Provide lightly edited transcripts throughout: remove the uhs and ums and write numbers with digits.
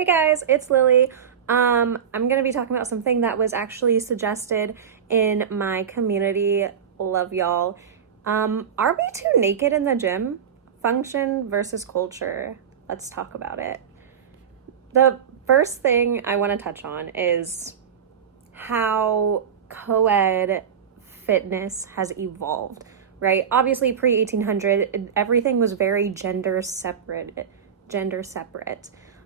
Hey guys, it's Lily. I'm going to be talking about something that was actually suggested in my community. Love y'all. Are we too naked in the gym? Function versus culture. Let's talk about it. The first thing I want to touch on is how co-ed fitness has evolved, right? Obviously, pre-1800, everything was very gender separate.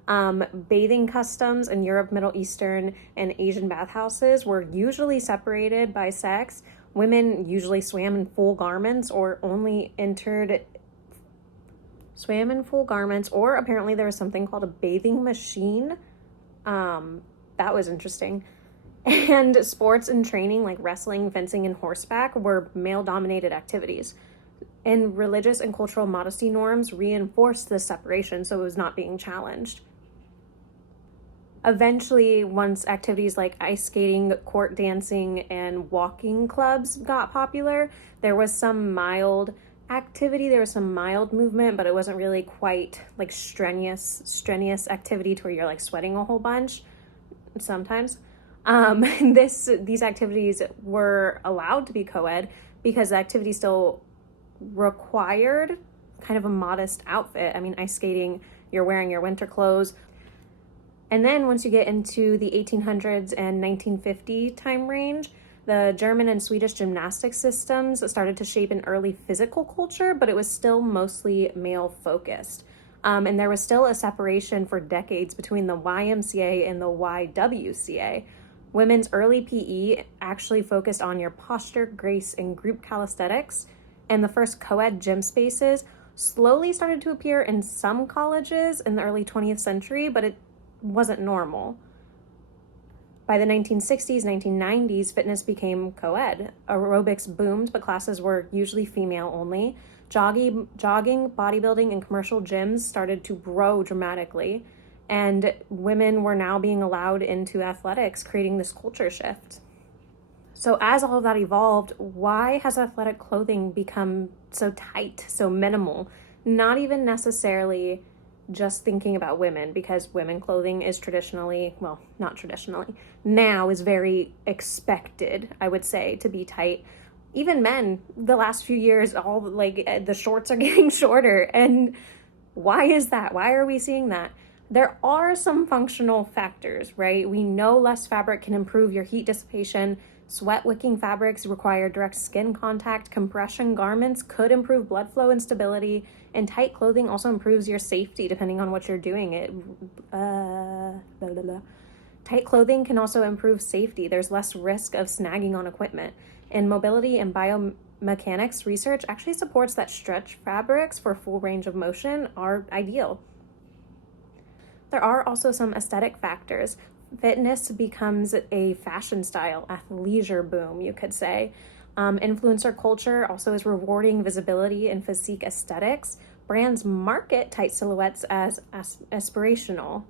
Bathing customs in Europe, Middle Eastern, and Asian bathhouses were usually separated by sex. Women usually swam in full garments or or apparently there was something called a bathing machine. That was interesting. And sports and training like wrestling, fencing, and horseback were male-dominated activities. And religious and cultural modesty norms reinforced this separation, so it was not being challenged. Eventually, once activities like ice skating, court dancing, and walking clubs got popular, there was some mild activity, there was some mild movement, but it wasn't really quite like strenuous activity to where you're like sweating a whole bunch sometimes. These activities were allowed to be co-ed because the activity still required kind of a modest outfit. I mean, ice skating, you're wearing your winter clothes. And then once you get into the 1800s and 1950 time range, the German and Swedish gymnastic systems started to shape an early physical culture, but it was still mostly male focused. And there was still a separation for decades between the YMCA and the YWCA. Women's early PE actually focused on your posture, grace, and group calisthenics. And the first co-ed gym spaces slowly started to appear in some colleges in the early 20th century, but it wasn't normal. By the 1960s, 1990s, fitness became co-ed. Aerobics boomed, but classes were usually female only. Jogging, bodybuilding, and commercial gyms started to grow dramatically, and women were now being allowed into athletics, creating this culture shift. So as all of that evolved, why has athletic clothing become so tight, so minimal? Not even necessarily just thinking about women, because women clothing is now is very expected, I would say, to be tight. Even men, the last few years, all like the shorts are getting shorter. And why is that? Why are we seeing that? There are some functional factors, right? We know less fabric can improve your heat dissipation. Sweat wicking fabrics require direct skin contact. Compression garments could improve blood flow and stability. And tight clothing also improves your safety depending on what you're doing. Tight clothing can also improve safety. There's less risk of snagging on equipment. And mobility and biomechanics research actually supports that stretch fabrics for full range of motion are ideal. There are also some aesthetic factors. Fitness becomes a fashion style, athleisure boom, you could say. Influencer culture also is rewarding visibility and physique aesthetics. Brands market tight silhouettes as aspirational.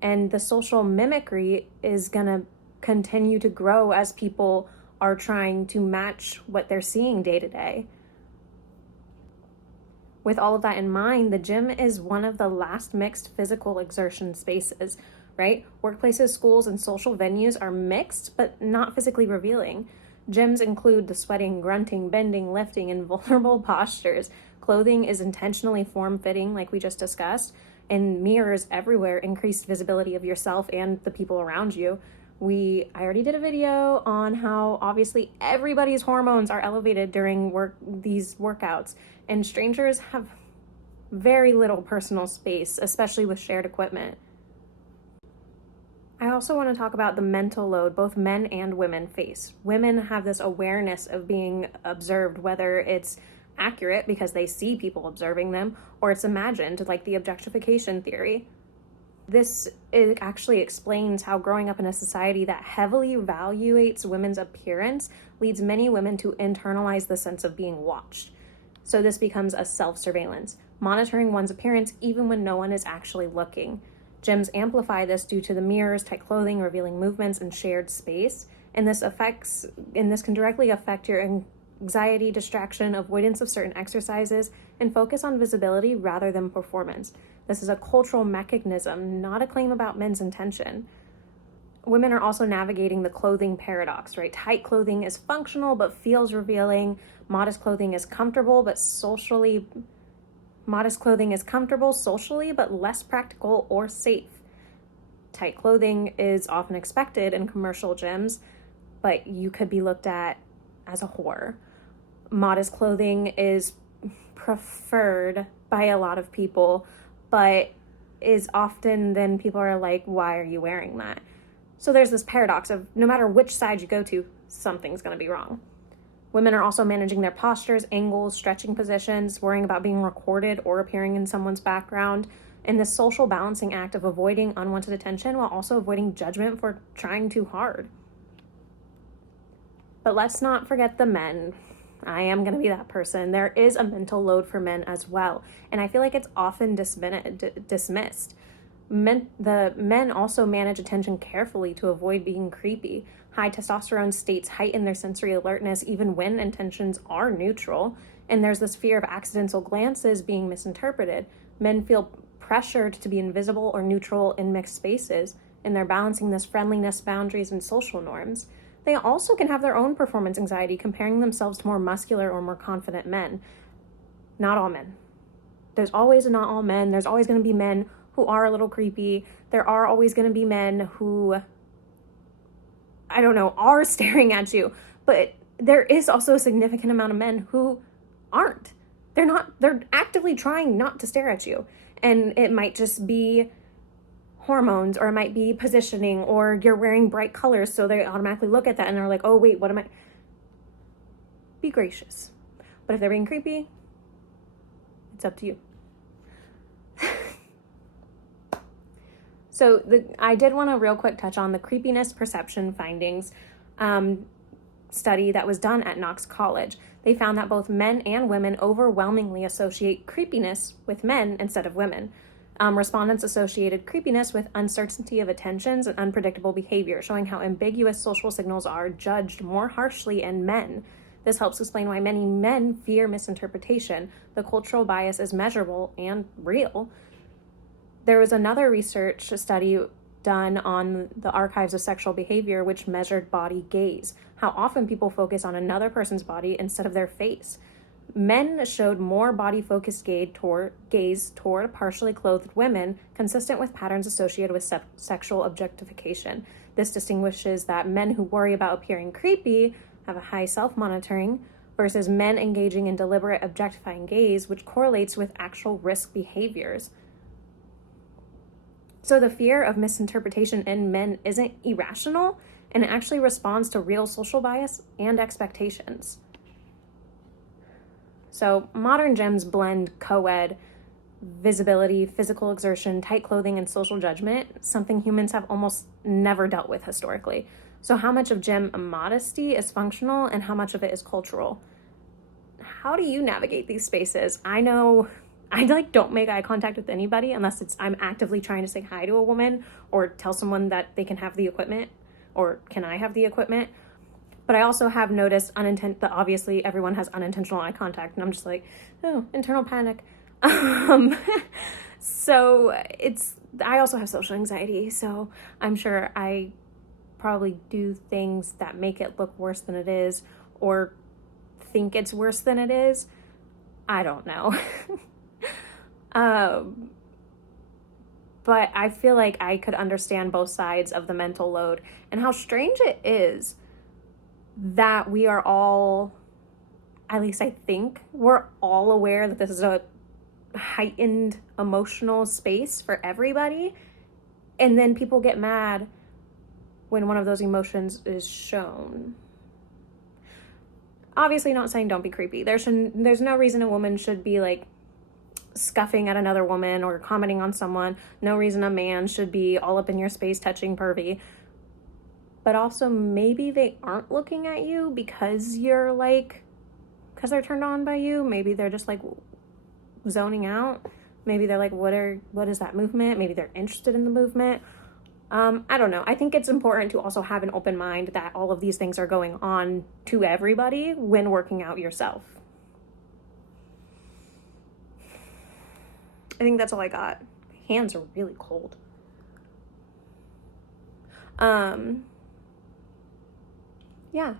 And the social mimicry is going to continue to grow as people are trying to match what they're seeing day to day. With all of that in mind, the gym is one of the last mixed physical exertion spaces, right? Workplaces, schools, and social venues are mixed, but not physically revealing. Gyms include the sweating, grunting, bending, lifting, and vulnerable postures. Clothing is intentionally form-fitting, like we just discussed, and mirrors everywhere increased visibility of yourself and the people around you. I already did a video on how obviously everybody's hormones are elevated during these workouts, and strangers have very little personal space, especially with shared equipment. I also want to talk about the mental load both men and women face. Women have this awareness of being observed, whether it's accurate because they see people observing them, or it's imagined, like the Objectification Theory. This actually explains how growing up in a society that heavily evaluates women's appearance leads many women to internalize the sense of being watched. So this becomes a self-surveillance, monitoring one's appearance even when no one is actually looking. Gyms amplify this due to the mirrors, tight clothing, revealing movements, and shared space. And this can directly affect your anxiety, distraction, avoidance of certain exercises, and focus on visibility rather than performance. This is a cultural mechanism, not a claim about men's intention. Women are also navigating the clothing paradox, right? Tight clothing is functional but feels revealing. Modest clothing is comfortable socially but less practical or safe. Tight clothing is often expected in commercial gyms, but you could be looked at as a whore. Modest clothing is preferred by a lot of people, but is often then people are like, why are you wearing that? So there's this paradox of no matter which side you go to, something's going to be wrong. Women are also managing their postures, angles, stretching positions, worrying about being recorded or appearing in someone's background, in this social balancing act of avoiding unwanted attention while also avoiding judgment for trying too hard. But let's not forget the men. I am going to be that person. There is a mental load for men as well, and I feel like it's often dismissed. The men also manage attention carefully to avoid being creepy. High testosterone states heighten their sensory alertness even when intentions are neutral, and there's this fear of accidental glances being misinterpreted. Men feel pressured to be invisible or neutral in mixed spaces, and they're balancing this friendliness, boundaries, and social norms. They also can have their own performance anxiety, comparing themselves to more muscular or more confident men. Not all men. There's always a not all men. There's always going to be men who are a little creepy. There are always going to be men who, I don't know, are staring at you. But there is also a significant amount of men who aren't. They're actively trying not to stare at you. And it might just be hormones, or it might be positioning, or you're wearing bright colors, so they automatically look at that and they're like, oh wait, what am I? Be gracious. But if they're being creepy, it's up to you. So I did want to real quick touch on the creepiness perception findings study that was done at Knox College. They found that both men and women overwhelmingly associate creepiness with men instead of women. Respondents associated creepiness with uncertainty of attentions and unpredictable behavior, showing how ambiguous social signals are judged more harshly in men. This helps explain why many men fear misinterpretation. The cultural bias is measurable and real. There was another research study done on the archives of sexual behavior, which measured body gaze, how often people focus on another person's body instead of their face. Men showed more body-focused gaze toward partially clothed women, consistent with patterns associated with sexual objectification. This distinguishes that men who worry about appearing creepy have a high self-monitoring versus men engaging in deliberate objectifying gaze, which correlates with actual risk behaviors. So the fear of misinterpretation in men isn't irrational, and it actually responds to real social bias and expectations. So modern gyms blend co-ed, visibility, physical exertion, tight clothing, and social judgment, something humans have almost never dealt with historically. So how much of gym modesty is functional and how much of it is cultural? How do you navigate these spaces? I know I don't make eye contact with anybody unless I'm actively trying to say hi to a woman or tell someone that they can have the equipment, or can I have the equipment? But I also have noticed that obviously everyone has unintentional eye contact, and I'm just like, oh, internal panic. So I also have social anxiety, so I'm sure I probably do things that make it look worse than it is, or think it's worse than it is. I don't know. But I feel like I could understand both sides of the mental load, and how strange it is that we are all, at least I think, we're all aware that this is a heightened emotional space for everybody, and then people get mad when one of those emotions is shown. Obviously not saying don't be creepy. There's no reason a woman should be like scuffing at another woman or commenting on someone. No reason a man should be all up in your space touching pervy. But also maybe they aren't looking at you because they're turned on by you. Maybe they're just like zoning out. Maybe they're like, what is that movement? Maybe they're interested in the movement. I don't know. I think it's important to also have an open mind that all of these things are going on to everybody when working out yourself. I think that's all I got. hands are really cold. Yeah.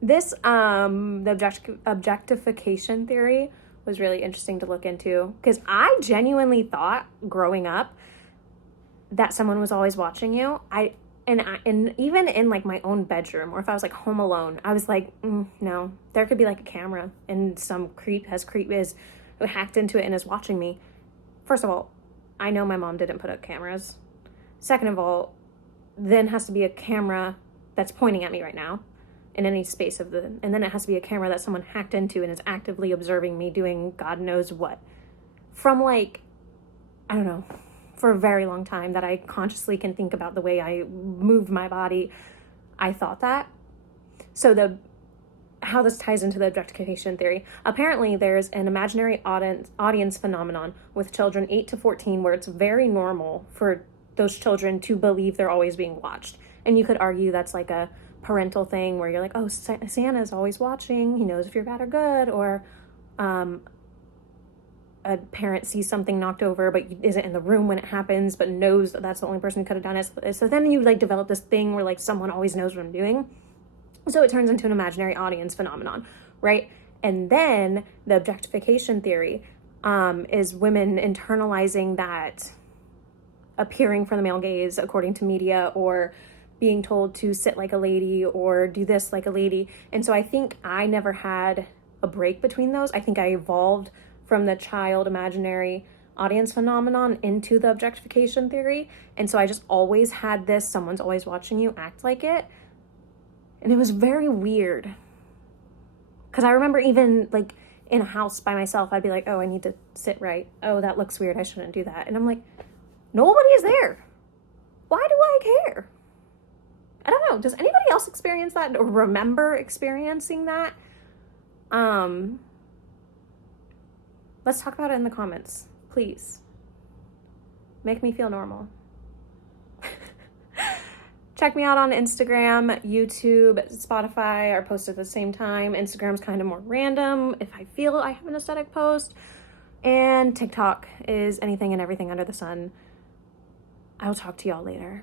This, the objectification theory was really interesting to look into, because I genuinely thought growing up that someone was always watching you. And even in like my own bedroom, or if I was like home alone, I was like, no, there could be like a camera and some creep is hacked into it and is watching me. First of all, I know my mom didn't put up cameras. Second of all, then has to be a camera that's pointing at me right now in any space and then it has to be a camera that someone hacked into and is actively observing me doing God knows what. From like, I don't know, for a very long time that I consciously can think about the way I move my body, I thought that. So how this ties into the objectification theory. Apparently there's an imaginary audience phenomenon with children 8 to 14 where it's very normal for those children to believe they're always being watched. And you could argue that's like a parental thing where you're like, oh, Santa's always watching. He knows if you're bad or good. Or a parent sees something knocked over but isn't in the room when it happens but knows that that's the only person who could have done it. So then you like develop this thing where like someone always knows what I'm doing. So it turns into an imaginary audience phenomenon, right? And then the objectification theory is women internalizing that appearing for the male gaze according to media, or being told to sit like a lady or do this like a lady. And so I think I never had a break between those. I think I evolved from the child imaginary audience phenomenon into the objectification theory. And so I just always had this, someone's always watching you, act like it. And it was very weird. Because I remember even like in a house by myself, I'd be like, oh, I need to sit right. Oh, that looks weird. I shouldn't do that. And I'm like, nobody is there. Why do I care? I don't know. Does anybody else experience that or remember experiencing that? Let's talk about it in the comments, please. Make me feel normal. Check me out on Instagram, YouTube, Spotify are posted at the same time. Instagram's kind of more random if I feel I have an aesthetic post. And TikTok is anything and everything under the sun. I'll talk to y'all later.